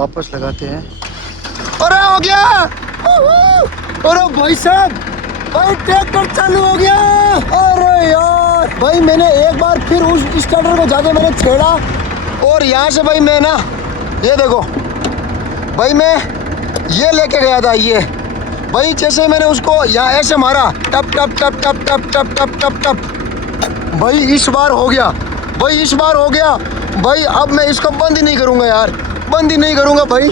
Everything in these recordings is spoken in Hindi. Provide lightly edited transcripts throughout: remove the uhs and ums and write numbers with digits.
वापस लगाते हैं। अरे हो गया। अरे भाई साहब, भाई ट्रैक्टर चालू हो गया। अरे यार भाई, मैंने एक बार फिर उस स्टार्टर को जाके मैंने छेड़ा और यहाँ से भाई मैं ना, ये देखो भाई, मैं ये लेके गया था ये भाई, जैसे मैंने उसको यहाँ ऐसे मारा, टप टप टप टप टप टप टप टप टप, भाई इस बार हो गया, भाई इस बार हो गया भाई। अब मैं इसको बंद ही नहीं करूँगा यार, बंद ही नहीं करूँगा भाई।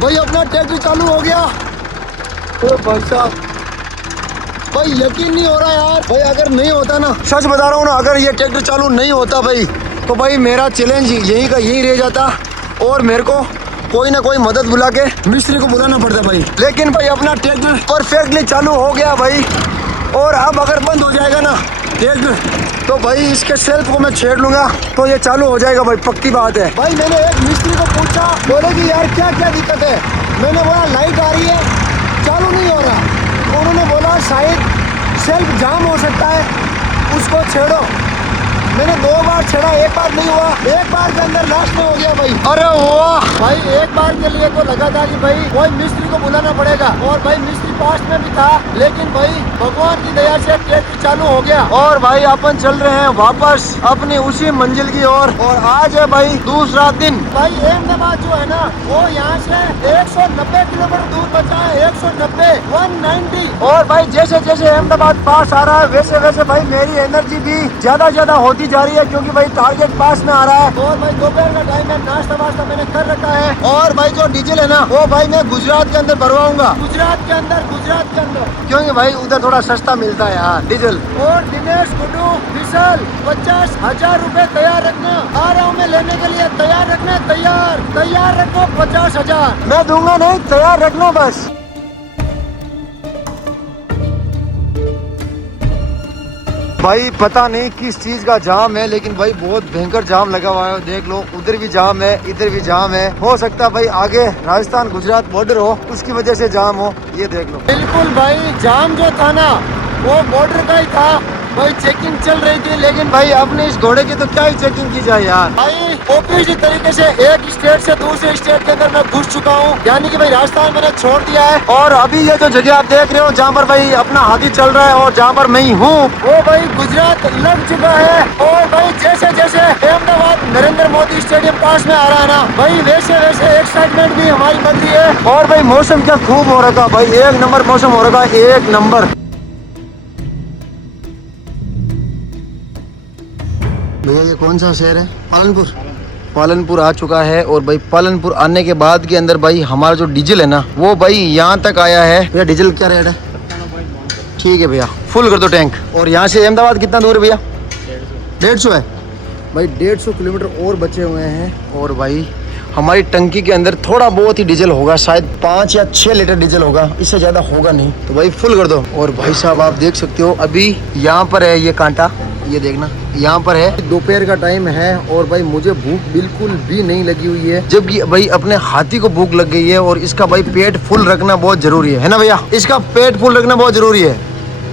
भाई अपना ट्रैक्टर चालू हो गया। तो भाई साहब, भाई यकीन नहीं हो रहा यार भाई, अगर नहीं होता ना, सच बता रहा हूँ ना, अगर ये ट्रैक्टर चालू नहीं होता भाई, तो भाई मेरा चैलेंज यहीं का यहीं रह जाता और मेरे को कोई ना कोई मदद बुला के मिस्त्री को बुलाना पड़ता भाई। लेकिन भाई अपना ट्रैक्टर परफेक्टली चालू हो गया भाई। और अब अगर बंद हो जाएगा ना ट्रैक्टर, तो भाई इसके सेल्फ को मैं छेड़ लूंगा तो ये चालू हो जाएगा भाई, पक्की बात है भाई। मैंने एक मिस्त्री को पूछा, बोले कि यार क्या क्या दिक्कत है। मैंने बोला लाइट आ रही है, चालू नहीं हो रहा। उन्होंने बोला शायद सेल्फ जाम हो सकता है, उसको छेड़ो। मैंने 2 बार छेड़ा, एक बार नहीं हुआ, एक बार के अंदर लास्ट में हो गया भाई। अरे वाह भाई, एक बार के लिए तो लगा था कि भाई कोई मिस्त्री को बुलाना पड़ेगा, और भाई मिस्त्री पास में भी था, लेकिन भाई भगवान की दया से ट्रैक्टर चालू हो गया। और भाई अपन चल रहे हैं वापस अपनी उसी मंजिल की ओर। और आज है भाई दूसरा दिन। भाई अहमदाबाद जो है ना, वो यहाँ से 190 किलोमीटर दूर बचा है, 190 190। और भाई जैसे जैसे अहमदाबाद पास आ रहा है, वैसे वैसे भाई मेरी एनर्जी भी ज्यादा होती जा रही है, क्योंकि भाई टारगेट पास में आ रहा है। और भाई दोपहर का टाइम है, नाश्ता वास्ता मैंने कर रखा है। और भाई जो डीजल है ना, वो भाई मैं गुजरात के अंदर भरवाऊंगा, गुजरात के अंदर, क्योंकि भाई उधर थोड़ा सस्ता मिलता है यार डीजल। और दिनेश, गुड्डू, विशाल 50,000 रुपए तैयार रखना, आ रहा हूँ मैं लेने के लिए, तैयार रखना, तैयार रखो 50,000। मैं दूंगा नहीं, तैयार रखना बस। भाई पता नहीं किस चीज का जाम है, लेकिन भाई बहुत भयंकर जाम लगा हुआ है। देख लो, उधर भी जाम है, इधर भी जाम है। हो सकता है भाई आगे राजस्थान गुजरात बॉर्डर हो, उसकी वजह से जाम हो। ये देख लो, बिल्कुल भाई जाम जो था ना, वो बॉर्डर का ही था भाई। चेकिंग चल रही थी, लेकिन भाई अपने इस घोड़े की तो क्या ही चेकिंग की जाए यार। भाई ऑफिशियल तरीके से एक स्टेट से दूसरे स्टेट के अंदर मैं घुस चुका हूँ, यानी कि भाई राजस्थान मैंने छोड़ दिया है। और अभी ये जो जगह आप देख रहे हो, जहाँ पर भाई अपना हाथी चल रहा है और जहाँ पर मैं ही हूँ, वो भाई गुजरात लग चुका है। और भाई जैसे जैसे अहमदाबाद नरेंद्र मोदी स्टेडियम पास में आ रहा है ना भाई, वैसे वैसे एक्साइटमेंट भी हमारी बन रही है। और भाई मौसम क्या खूब हो रखा भाई, 1 नंबर मौसम हो रखा, 1 नंबर। भैया ये कौन सा शहर है? पालनपुर। पालनपुर आ चुका है। और भाई पालनपुर आने के बाद के अंदर भाई हमारा जो डीजल है ना, वो भाई यहाँ तक आया है। भैया डीजल क्या रेट है? ठीक है भैया, फुल कर दो टैंक। और यहाँ से अहमदाबाद कितना दूर है भैया? 150 है भाई, 150 किलोमीटर और बचे हुए हैं। और भाई हमारी टंकी के अंदर थोड़ा बहुत ही डीजल होगा, शायद 5 या 6 लीटर डीजल होगा, इससे ज़्यादा होगा नहीं। तो भाई फुल कर दो। और भाई साहब आप देख सकते हो, अभी यहाँ पर है ये कांटा, ये देखना यहाँ पर है। दोपहर का टाइम है और भाई मुझे भूख बिल्कुल भी नहीं लगी हुई है, जबकि भाई अपने हाथी को भूख लग गई है। और इसका भाई पेट फुल रखना बहुत जरूरी है ना भैया? इसका पेट फुल रखना बहुत जरूरी है।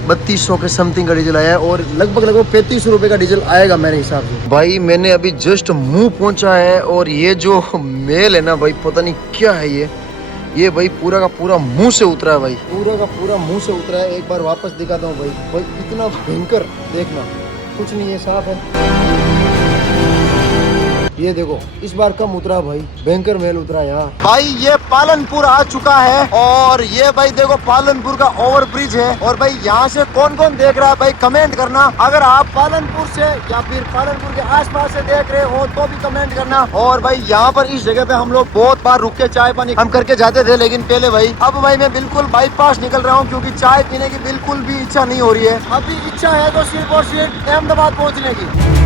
3200 के समथिंग का डीजल आया है, और लगभग 3500 रुपए का डीजल आएगा मेरे हिसाब से। भाई मैंने अभी जस्ट मुंह पहुंचा है, और ये जो मेल है ना भाई, पता नहीं क्या है ये भाई पूरा का पूरा मुंह से उतरा है भाई, पूरा का पूरा मुंह से उतरा है। एक बार वापस दिखाता हूँ भाई इतना भयंकर, देखना कुछ नहीं है, साफ है। ये देखो इस बार कम उतरा भाई, भयंकर मेल उतरा यार। भाई ये पालनपुर आ चुका है, और ये भाई देखो पालनपुर का ओवर ब्रिज है। और भाई यहाँ से कौन कौन देख रहा है भाई कमेंट करना। अगर आप पालनपुर से या फिर पालनपुर के आसपास से देख रहे हो तो भी कमेंट करना। और भाई यहाँ पर इस जगह पे हम लोग बहुत बार रुक के चाय पानी हम करके जाते थे, लेकिन पहले भाई, अब भाई मैं बिल्कुल बाईपास निकल रहा हूँ, क्योंकि चाय पीने की बिल्कुल भी इच्छा नहीं हो रही है। अभी इच्छा है तो सिर्फ और सिर्फ अहमदाबाद पहुँचने की।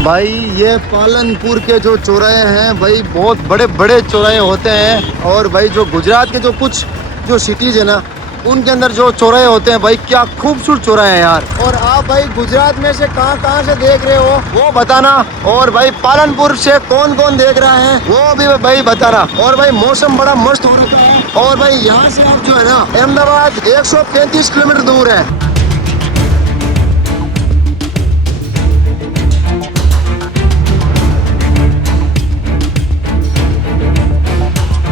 भाई ये पालनपुर के जो चौराहे हैं भाई, बहुत बड़े बड़े चौराहे होते हैं। और भाई जो गुजरात के जो कुछ जो सिटीज है ना, उनके अंदर जो चौराहे होते हैं भाई, क्या खूबसूरत चौराहे हैं यार। और आप भाई गुजरात में से कहाँ से देख रहे हो वो बताना। और भाई पालनपुर से कौन कौन देख रहा है वो भी भाई बताना। और भाई मौसम बड़ा मस्त हो रखा है। और भाई यहाँ से आप जो है ना, अहमदाबाद 135 किलोमीटर दूर है।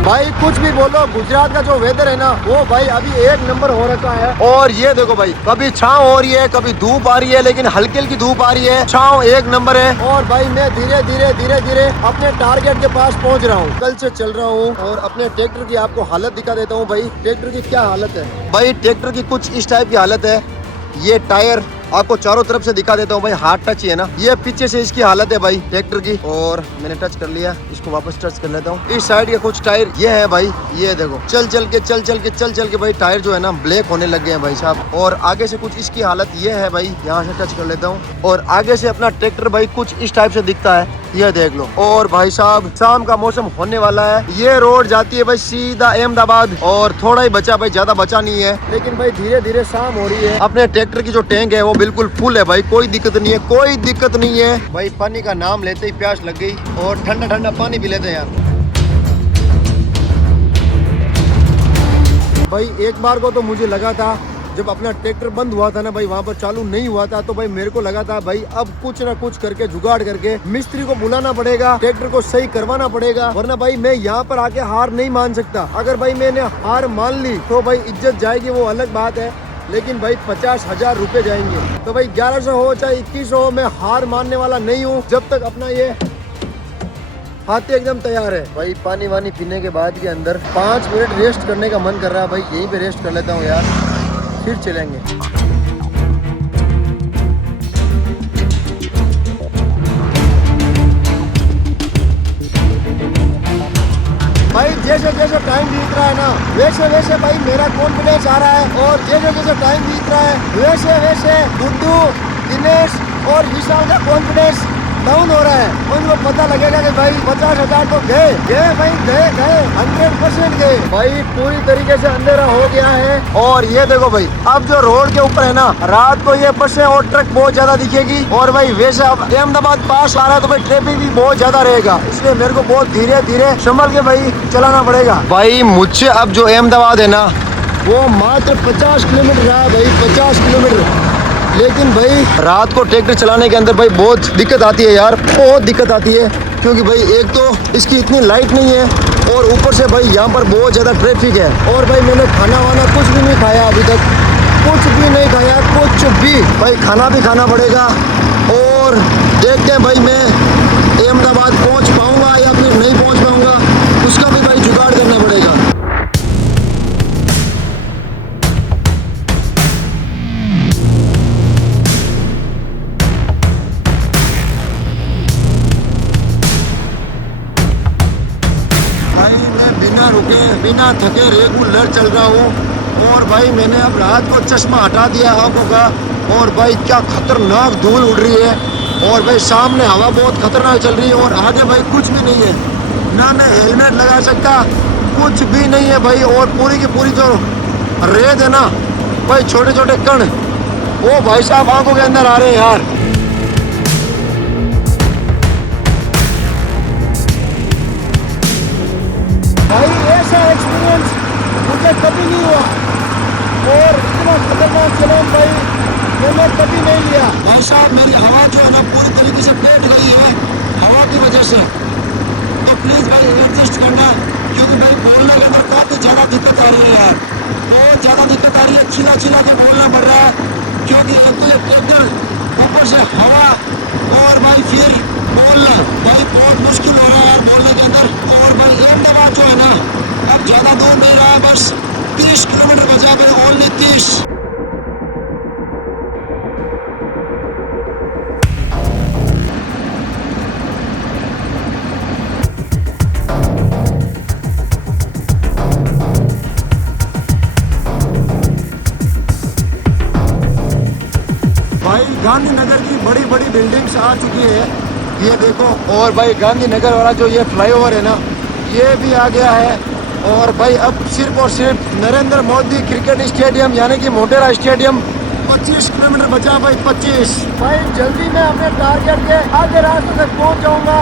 भाई कुछ भी बोलो, गुजरात का जो वेदर है ना वो भाई अभी एक नंबर हो रखा है। और ये देखो भाई, कभी छाँव हो रही है, कभी धूप आ रही है, लेकिन हल्की हल्की धूप आ रही है। छाँव एक नंबर है। और भाई मैं धीरे धीरे अपने टारगेट के पास पहुंच रहा हूँ। कल से चल रहा हूँ और अपने ट्रैक्टर की आपको हालत दिखा देता हूँ। भाई ट्रैक्टर की क्या हालत है, भाई ट्रैक्टर की कुछ इस टाइप की हालत है। ये टायर आपको चारों तरफ से दिखा देता हूँ भाई, हाथ टच ही है ना। ये पीछे से इसकी हालत है भाई ट्रैक्टर की। और मैंने टच कर लिया, इसको वापस टच कर लेता हूँ। इस साइड के कुछ टायर ये है भाई, ये देखो चल चल के भाई टायर जो है ना ब्लैक होने लग गए हैं भाई साहब। और आगे से कुछ इसकी हालत ये है भाई, यहाँ से टच कर लेता हूँ। और आगे से अपना ट्रैक्टर भाई कुछ इस टाइप से दिखता है, ये देख लो। और भाई साहब शाम का मौसम होने वाला है। ये रोड जाती है भाई सीधा अहमदाबाद, और थोड़ा ही बचा भाई, ज्यादा बचा नहीं है। लेकिन भाई धीरे धीरे शाम हो रही है। अपने ट्रैक्टर की जो टैंक है वो बिल्कुल फुल है भाई, कोई दिक्कत नहीं है, कोई दिक्कत नहीं है भाई। पानी का नाम लेते ही प्यास लग गई, और ठंडा ठंडा पानी भी लेते हैं यार। भाई एक बार को तो मुझे लगा था जब अपना ट्रैक्टर बंद हुआ था ना भाई, वहाँ पर चालू नहीं हुआ था, तो भाई मेरे को लगा था भाई अब कुछ ना कुछ करके जुगाड़ करके मिस्त्री को बुलाना पड़ेगा, ट्रैक्टर को सही करवाना पड़ेगा, वरना भाई मैं यहाँ पर आके हार नहीं मान सकता। अगर भाई मैंने हार मान ली तो भाई इज्जत जाएगी, वो अलग बात है, लेकिन भाई 50,000 रुपए जाएंगे। तो भाई 1100 हो चाहे 2100 हो, मैं हार मानने वाला नहीं हूँ जब तक अपना ये हाथी एकदम तैयार है। भाई पानी वानी पीने के बाद के अंदर 5 मिनट रेस्ट करने का मन कर रहा है भाई, यहीं पे रेस्ट कर लेता हूँ यार, फिर चलेंगे। भाई जैसे जैसे टाइम बीत रहा है ना, वैसे वैसे भाई मेरा कॉन्फिडेंस आ रहा है, और जैसे जैसे टाइम बीत रहा है वैसे वैसे गुड्डू, दिनेश और विशाल का कॉन्फिडेंस डाउन हो रहा है। उनको पता लगेगा कि भाई 50,000 तो गए भाई, गए 100% गए भाई। पूरी तरीके से अंधेरा हो गया है। और ये देखो भाई, अब जो रोड के ऊपर है ना, रात को ये बसें और ट्रक बहुत ज्यादा दिखेगी। और भाई वैसे अब अहमदाबाद पास आ रहा है तो भाई ट्रैफिक भी बहुत ज्यादा रहेगा, इसलिए मेरे को बहुत धीरे धीरे संभल के भाई चलाना पड़ेगा। भाई मुझसे अब जो अहमदाबाद है ना वो मात्र 50 किलोमीटर रहा है भाई, 50 किलोमीटर। लेकिन भाई रात को ट्रैक्टर चलाने के अंदर भाई बहुत दिक्कत आती है यार, बहुत दिक्कत आती है, क्योंकि भाई एक तो इसकी इतनी लाइट नहीं है, और ऊपर से भाई यहाँ पर बहुत ज़्यादा ट्रैफिक है। और भाई मैंने खाना वाना कुछ भी नहीं खाया अभी तक, कुछ भी नहीं खाया, कुछ भी। भाई खाना भी खाना पड़ेगा, और देखते हैं भाई मैं अहमदाबाद पहुँच पाऊँगा या फिर नहीं पहुँच पाऊँगा, उसका भी भाई जुगाड़ करना पड़ेगा। बिना रुके बिना थके रेगुलर चल रहा हूँ। और भाई मैंने अब रात को चश्मा हटा दिया आंखों का, और भाई क्या खतरनाक धूल उड़ रही है, और भाई सामने हवा बहुत खतरनाक चल रही है, और आगे भाई कुछ भी नहीं है, ना मैं हेलमेट लगा सकता, कुछ भी नहीं है भाई। और पूरी की पूरी जो रेत है ना भाई, छोटे छोटे कण, वो भाई साहब आंखों के अंदर आ रहे हैं यार। भाई ऐसा एक्सपीरियंस मुझे कभी नहीं हुआ, और इतना खतरनाक चलान भाई मैंने कभी नहीं लिया। भाई साहब मेरी हवा जो है ना पूरी तरीके से बैठ गई है हवा की वजह से, तो प्लीज़ भाई एडजस्ट करना, क्योंकि भाई बोलने के अंदर काफ़ी ज़्यादा दिक्कत आ रही है यार, बहुत ज़्यादा दिक्कत आ रही है, चिल्ला चिल्ला के बोलना पड़ रहा है, क्योंकि एक तो ये ट्रैक्टर, ऊपर से हवा, और भाई फिर बोलना भाई बहुत मुश्किल हो रहा है यार बोलने के अंदर। और भाई अहमदाबाद जो है ना अब ज़्यादा दूर नहीं रहा है, बस 30 किलोमीटर बचा भाई, ओनली 30। भाई गांधीनगर की बड़ी बड़ी बिल्डिंग्स आ चुकी है, ये देखो। और भाई गांधीनगर वाला जो ये फ्लाईओवर है ना ये भी आ गया है। और भाई अब सिर्फ और सिर्फ नरेंद्र मोदी क्रिकेट स्टेडियम यानी कि मोटेरा स्टेडियम 25 किलोमीटर बचा भाई, 25। भाई जल्दी मैं अपने टारगेट के आधे रास्ते तक पहुंच जाऊंगा।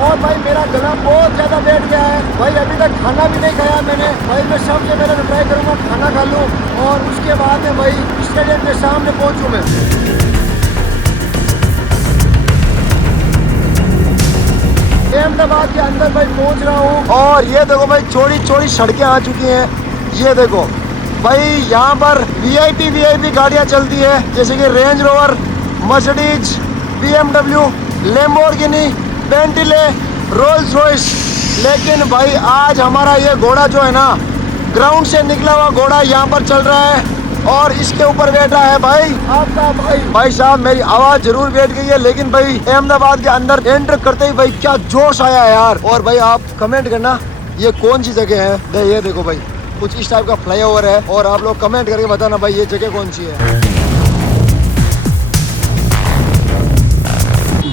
और भाई मेरा गला बहुत ज़्यादा बैठ गया है भाई, अभी तक खाना भी नहीं खाया मैंने भाई। मैं सबसे पहले तो ट्राई करूँगा खाना खा लूँ, और उसके बाद में भाई स्टेडियम के सामने पहुँचूँ मैं। अहमदाबाद के अंदर भाई पहुंच रहा हूँ। और ये देखो भाई चौड़ी चौड़ी सड़कें आ चुकी हैं। ये देखो भाई यहाँ पर वीआईपी गाड़ियाँ चलती है, जैसे कि range rover, Mercedes, BMW, Lamborghini, Bentley, Rolls Royce. लेकिन भाई आज हमारा ये घोड़ा जो है ना, ग्राउंड से निकला हुआ घोड़ा यहाँ पर चल रहा है और इसके ऊपर बैठा है भाई आपका भाई साहब। मेरी आवाज जरूर बैठ गई है, लेकिन भाई अहमदाबाद के अंदर एंटर करते ही भाई क्या जोश आया यार। और भाई आप कमेंट करना ये कौन सी जगह है। ये देखो भाई कुछ इस टाइप का फ्लाईओवर है और आप लोग कमेंट करके बताना भाई ये जगह कौन सी है।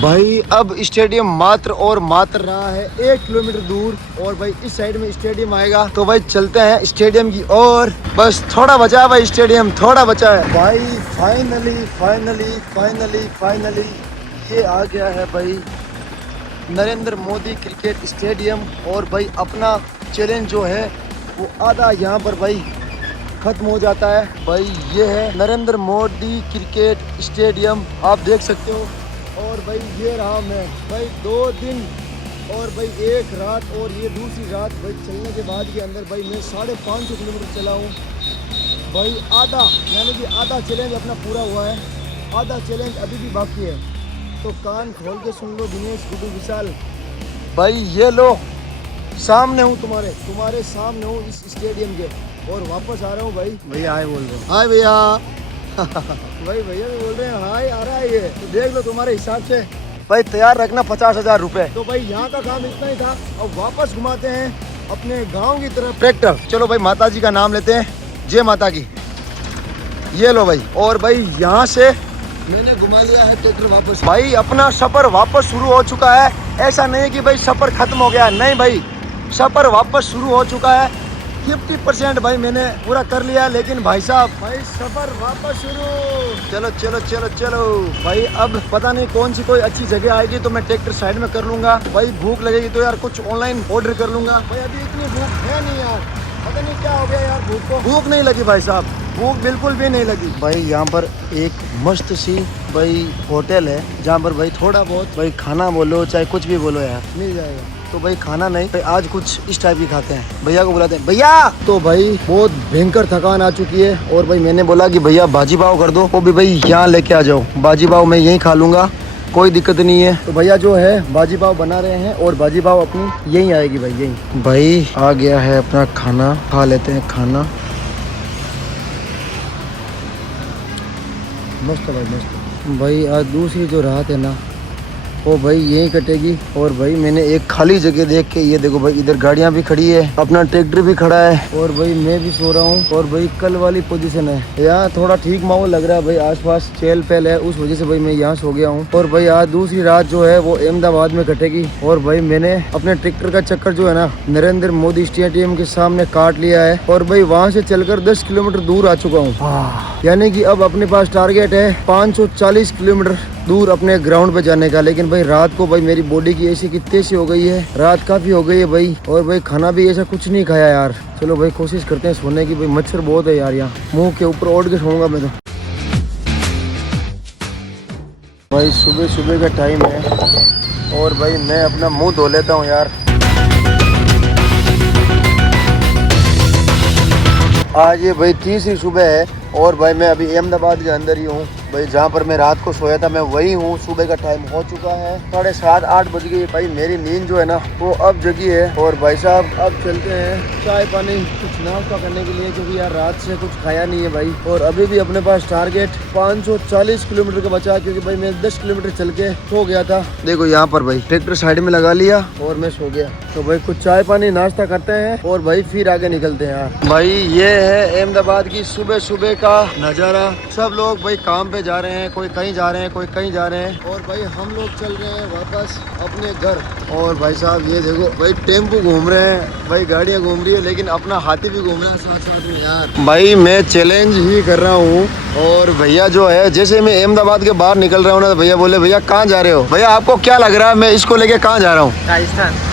भाई अब स्टेडियम मात्र और मात्र रहा है 1 किलोमीटर दूर और भाई इस साइड में स्टेडियम आएगा, तो भाई चलते हैं स्टेडियम की और। बस थोड़ा बचा है भाई, स्टेडियम थोड़ा बचा है भाई। फाइनली ये आ गया है भाई नरेंद्र मोदी क्रिकेट स्टेडियम। और भाई अपना चैलेंज जो है वो आधा यहाँ पर भाई खत्म हो जाता है। भाई ये है नरेंद्र मोदी क्रिकेट स्टेडियम, आप देख सकते हो। और भाई ये रहा मैं भाई 2 दिन और भाई 1 रात और ये दूसरी रात भाई चलने के बाद के अंदर भाई मैं 550 किलोमीटर चला हूँ भाई। आधा यानी कि आधा चैलेंज अपना पूरा हुआ है, आधा चैलेंज अभी भी बाकी है। तो कान खोल के सुन लो दिनेश, गुड्डू, विशाल भाई। ये लो सामने हूँ, तुम्हारे सामने हूँ इस स्टेडियम के और वापस आ रहा हूँ भाई। भैया हाय बोल रहे हो। हाय भैया भाई भैया भी बोल रहे हैं हाय आ रहा है ये। तो देख लो तुम्हारे हिसाब से भाई तैयार रखना 50,000 रुपए। तो भाई यहाँ का काम इतना ही था। अब वापस घुमाते हैं अपने गांव की तरफ ट्रैक्टर। चलो भाई माता जी का नाम लेते हैं, जय माता की। ये लो भाई और भाई यहाँ से मैंने घुमा लिया है ट्रैक्टर वापस। भाई अपना सफर वापस शुरू हो चुका है। ऐसा नहीं है कि भाई सफर खत्म हो गया, नहीं भाई सफर वापस शुरू हो चुका है। 50% भाई मैंने पूरा कर लिया, लेकिन भाई साहब भाई सफर वापस शुरू। चलो चलो चलो चलो भाई। अब पता नहीं कौन सी कोई अच्छी जगह आएगी तो मैं ट्रैक्टर साइड में कर लूंगा। भाई भूख लगेगी तो यार कुछ ऑनलाइन ऑर्डर कर लूंगा। भाई अभी इतनी भूख है नहीं यार, पता नहीं क्या हो गया यार, भूख को भूख नहीं लगी भाई साहब, भूख बिल्कुल भी नहीं लगी। भाई यहाँ पर एक मस्त सी भाई होटल है जहाँ पर भाई थोड़ा बहुत भाई खाना बोलो चाहे कुछ भी बोलो यार मिल जाएगा। तो भाई खाना नहीं भाई आज कुछ इस टाइप की खाते हैं। भैया को बुलाते हैं, भैया। तो भाई बहुत भयंकर थकान आ चुकी है और भाई मैंने बोला कि भैया भाजी पाव कर दो, वो भी भाई यहाँ लेके आ जाओ। भाजी पाव मैं यहीं खा लूँगा, कोई दिक्कत नहीं है। तो भैया जो है भाजी पाव बना रहे हैं और भाजी पाव अपनी यहीं आएगी भाई, यहीं। भाई आ गया है अपना खाना, खा लेते हैं खाना। मस्त भाई मस्त। भाई आज दूसरी जो रात है ना वो भाई यहीं कटेगी। और भाई मैंने एक खाली जगह देख के, ये देखो भाई इधर गाड़ियां भी खड़ी है, अपना ट्रैक्टर भी खड़ा है और भाई मैं भी सो रहा हूँ। और भाई कल वाली पोजीशन है यहाँ, थोड़ा ठीक माहौल लग रहा है भाई, आसपास चहल पहल है, उस वजह से भाई मैं यहाँ सो गया हूँ। और भाई आज दूसरी रात जो है वो अहमदाबाद में कटेगी। और भाई मैंने अपने ट्रैक्टर का चक्कर जो है ना नरेंद्र मोदी स्टेडियम के सामने काट लिया है और भाई वहाँ से चलकर 10 किलोमीटर दूर आ चुका हूँ। यानी कि अब अपने पास टारगेट है 540 किलोमीटर दूर अपने ग्राउंड पे जाने का। लेकिन भाई रात को भाई मेरी बॉडी की ऐसी की तैसी हो गई है, रात काफी हो गई है भाई। और भाई खाना भी ऐसा कुछ नहीं खाया यार। चलो भाई कोशिश करते हैं सोने की। भाई मच्छर बहुत है यार यहाँ, मुंह के ऊपर ओढ़ के सोऊंगा मैं तो। भाई सुबह सुबह का टाइम है और भाई मैं अपना मुंह धो लेता हूँ यार। आज ये भाई तीसरी सुबह है और भाई मैं अभी अहमदाबाद के अंदर ही हूँ भाई, जहाँ पर मैं रात को सोया था मैं वही हूँ। सुबह का टाइम हो चुका है, 7:30-8 बज गई भाई। मेरी नींद जो है ना वो अब जगी है। और भाई साहब अब चलते हैं चाय पानी कुछ नाश्ता करने के लिए, क्योंकि यार रात से कुछ खाया नहीं है भाई। और अभी भी अपने पास टारगेट 540 किलोमीटर का बचा, क्योंकि भाई मैं 10 किलोमीटर चल के सो गया था। देखो यहाँ पर भाई ट्रैक्टर साइड में लगा लिया और मैं सो गया। तो भाई कुछ चाय पानी नाश्ता करते हैं और भाई फिर आगे निकलते हैं यार। भाई ये है अहमदाबाद की सुबह सुबह का नज़ारा। सब लोग भाई काम पे जा रहे हैं, कोई कहीं जा रहे हैं, कोई कहीं जा रहे हैं। और भाई हम लोग चल रहे हैं वापस अपने घर। और भाई साहब ये देखो भाई टेम्पो घूम रहे हैं, भाई गाड़ियाँ घूम रही है, लेकिन अपना हाथी भी घूम रहा है साथ साथ में यार। भाई मैं चैलेंज ही कर रहा हूँ। और भैया जो है जैसे मैं अहमदाबाद के बाहर निकल रहा हूँ ना, तो भैया बोले भैया कहाँ जा रहे हो? भैया आपको क्या लग रहा है मैं इसको लेके कहाँ जा रहा हूँ?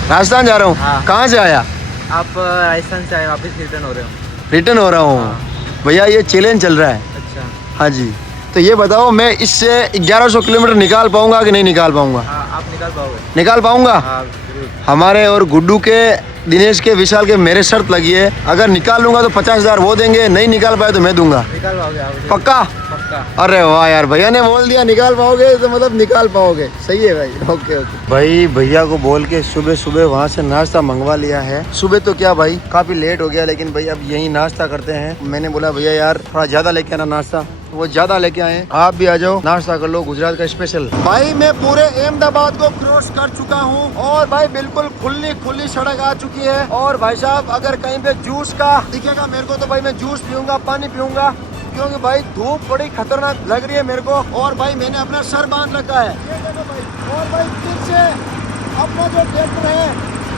राजस्थान जा रहा हूँ। हाँ। कहाँ से आया आप? राजस्थान से आए, वापस रिटर्न हो रहे हो? रिटर्न हो रहा हूँ। हाँ। भैया ये चैलेंज चल रहा है। अच्छा। हाँ जी। तो ये बताओ मैं इससे 1100 किलोमीटर निकाल पाऊंगा कि नहीं निकाल पाऊंगा? आप निकाल पाओगे? निकाल पाऊंगा? हमारे और गुड्डू के, दिनेश के, विशाल के मेरे शर्त लगी है, अगर निकाल लूंगा तो 50,000 वो देंगे, नहीं निकाल पाए तो मैं दूंगा। निकाल पाओगे आप? पक्का? पक्का। अरे वाह यार, भैया ने बोल दिया निकाल पाओगे तो मतलब निकाल पाओगे। सही है भाई, ओके ओके। भाई भैया को बोल के सुबह सुबह वहाँ से नाश्ता मंगवा लिया है। सुबह तो क्या भाई, काफी लेट हो गया, लेकिन भाई अब यही नाश्ता करते हैं। मैंने बोला भैया यार थोड़ा ज्यादा लेके आना नाश्ता, वो ज्यादा लेके आए। आप भी आ जाओ, नाश्ता कर लो गुजरात का स्पेशल। भाई मैं पूरे अहमदाबाद को क्रॉस कर चुका हूँ और भाई बिल्कुल खुली खुली सड़क आ चुकी है। और भाई साहब अगर कहीं पे जूस का दिखेगा मेरे को तो भाई मैं जूस पीऊंगा, पानी पीऊंगा, क्योंकि भाई धूप बड़ी खतरनाक लग रही है मेरे को। और भाई मैंने अपना सर बांध रखा है, ये देखो भाई। और भाई फिर से अपना जो ट्रैक्टर है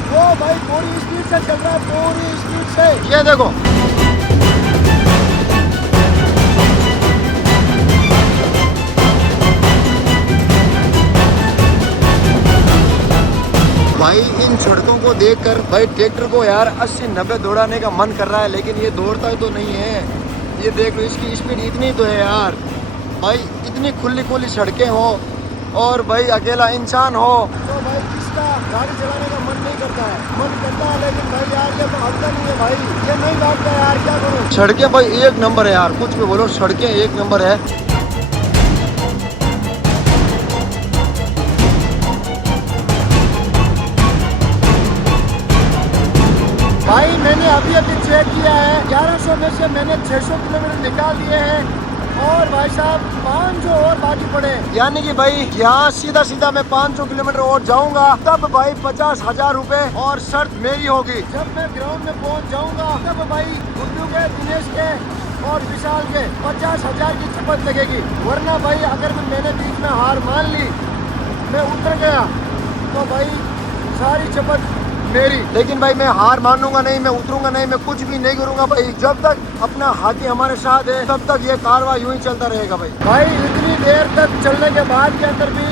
वो भाई पूरी स्पीड से चल रहा है, पूरी स्पीड से। ये देखो भाई, इन सड़कों को देखकर भाई ट्रैक्टर को यार 80-90 दौड़ाने का मन कर रहा है, लेकिन ये दौड़ता तो नहीं है। ये देख लो इसकी स्पीड इतनी तो है यार। भाई इतनी खुली खुली सड़कें हो और भाई अकेला इंसान हो तो भाई किसका गाड़ी चलाने का मन नहीं करता है? मन करता है, लेकिन भाई यार ये तो हटता नहीं है भाई, ये नहीं भागता यार, क्या करूँ। सड़कें भाई एक नंबर है यार, कुछ भी बोलो, सड़कें एक नंबर है। भाई मैंने अभी चेक किया है, 1100 में से मैंने 600 किलोमीटर निकाल दिए हैं और भाई साहब 500 और बाकी पड़े। यानी कि भाई यहाँ सीधा सीधा मैं 500 किलोमीटर और जाऊंगा, तब भाई 50,000 रुपए और शर्त मेरी होगी। जब मैं ग्राउंड में पहुँच जाऊंगा तब भाई गुड्डू के, दिनेश के और विशाल के 50,000 की शपथ लगेगी। वरना भाई अगर मैंने बीच में हार मान ली, मैं उतर गया तो भाई सारी शपथ मेरी। लेकिन भाई मैं हार मानूंगा नहीं, मैं उतरूंगा नहीं, मैं कुछ भी नहीं करूंगा भाई। जब तक अपना हाथी हमारे साथ है तब तक ये कारवा यूं ही चलता रहेगा भाई। भाई इतनी देर तक चलने के बाद के अंदर भी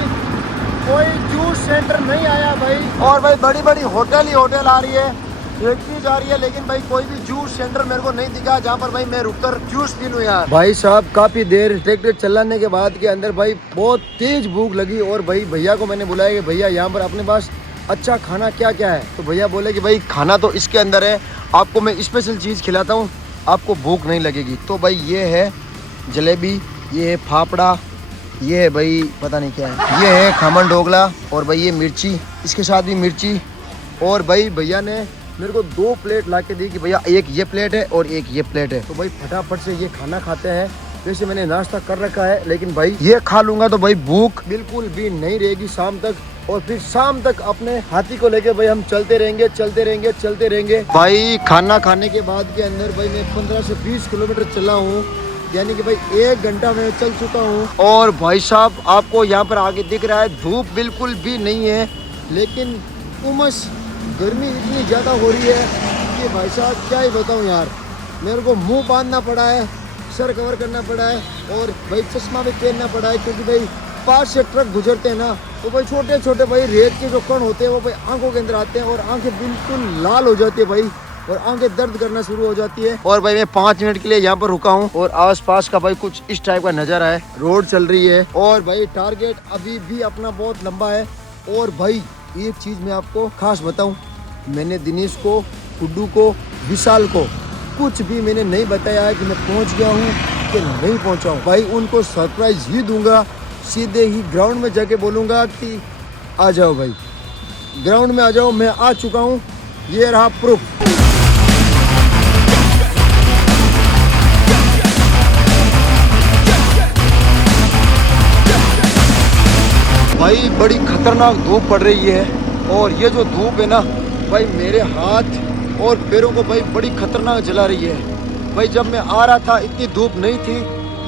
कोई जूस सेंटर नहीं आया भाई। और भाई बड़ी बड़ी होटल ही होटल आ रही है, फैक्ट्री जा रही है, लेकिन भाई कोई भी जूस सेंटर मेरे को नहीं दिखा जहाँ पर भाई मैं रुककर जूस पी लूं यार। भाई साहब काफी देर ट्रैक्टर चलाने के बाद के अंदर भाई बहुत तेज भूख लगी और भाई भैया को मैंने बुलाया कि भैया यहाँ पर अपने पास अच्छा खाना क्या क्या है। तो भैया बोले कि भाई खाना तो इसके अंदर है, आपको मैं स्पेशल चीज़ खिलाता हूँ, आपको भूख नहीं लगेगी। तो भाई ये है जलेबी, ये है फाफड़ा, ये है भाई पता नहीं क्या है, ये है खमन ढोकला और भाई ये मिर्ची, इसके साथ भी मिर्ची। और भाई भैया ने मेरे को 2 प्लेट ला के दी कि भैया एक ये प्लेट है और एक ये प्लेट है। तो भाई फटाफट से ये खाना खाते हैं। वैसे मैंने नाश्ता कर रखा है, लेकिन भाई ये खा लूँगा तो भाई भूख बिल्कुल भी नहीं रहेगी शाम तक। और फिर शाम तक अपने हाथी को लेके भाई हम चलते रहेंगे, चलते रहेंगे, चलते रहेंगे। भाई खाना खाने के बाद के अंदर भाई मैं 15 से 20 किलोमीटर चला हूँ, यानी कि भाई 1 घंटा मैं चल चुका हूँ। और भाई साहब आपको यहाँ पर आगे दिख रहा है धूप बिल्कुल भी नहीं है, लेकिन उमस गर्मी इतनी ज़्यादा हो रही है कि भाई साहब क्या ही बताऊँ यार। मेरे को मुँह बांधना पड़ा है, सर कवर करना पड़ा है और भाई चश्मा भी पहनना पड़ा है, क्योंकि भाई पास से ट्रक गुजरते हैं ना तो भाई छोटे छोटे भाई रेत के जो कण होते हैं वो भाई आंखों के अंदर आते हैं और आंखें बिल्कुल लाल हो जाती है भाई, और आंखें दर्द करना शुरू हो जाती है। और भाई मैं 5 मिनट के लिए यहाँ पर रुका हूँ और आसपास का भाई कुछ इस टाइप का नज़ारा है, रोड चल रही है और भाई टारगेट अभी भी अपना बहुत लंबा है। और भाई एक चीज़ मैं आपको खास बताऊँ, मैंने दिनेश को, गुड्डू को, विशाल को कुछ भी मैंने नहीं बताया है कि मैं पहुँच गया हूँ कि नहीं पहुँचा हूँ। भाई उनको सरप्राइज ही दूंगा, सीधे ही ग्राउंड में जाके बोलूँगा कि आ जाओ भाई, ग्राउंड में आ जाओ, मैं आ चुका हूँ, ये रहा प्रूफ। भाई बड़ी खतरनाक धूप पड़ रही है और ये जो धूप है ना भाई मेरे हाथ और पैरों को भाई बड़ी खतरनाक जला रही है। भाई जब मैं आ रहा था इतनी धूप नहीं थी,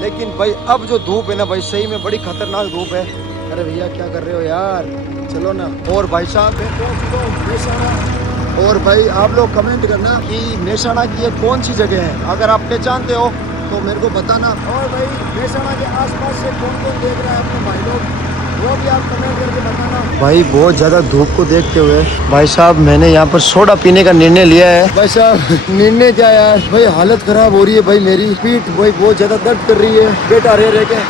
लेकिन भाई अब जो धूप है ना भाई सही में बड़ी खतरनाक धूप है। अरे भैया क्या कर रहे हो यार, चलो ना। और भाई साहब मैं पहुंच चुका हूं मेहसाणा, और भाई आप लोग कमेंट करना कि मेहसाणा की ये कौन सी जगह है, अगर आप पहचानते हो तो मेरे को बताना। और भाई मेहसाणा के आसपास से कौन कौन देख रहा है अपने भाई लोग, वो भी आप कमेंट करके बताना। भाई बहुत ज़्यादा धूप को देखते हुए भाई साहब मैंने यहाँ पर सोडा पीने का निर्णय लिया है। भाई साहब निर्णय क्या यार, भाई हालत खराब हो रही है भाई, मेरी पीठ भाई बहुत ज़्यादा दर्द कर रही है, बेटा रह के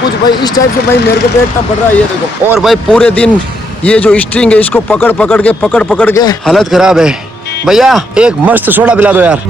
कुछ भाई इस टाइप से भाई मेरे को बैठना पड़ रहा है। ये देखो, और भाई पूरे दिन ये जो स्ट्रिंग है इसको पकड़ पकड़ के हालत खराब है। भैया एक मस्त सोडा पिला दो यार।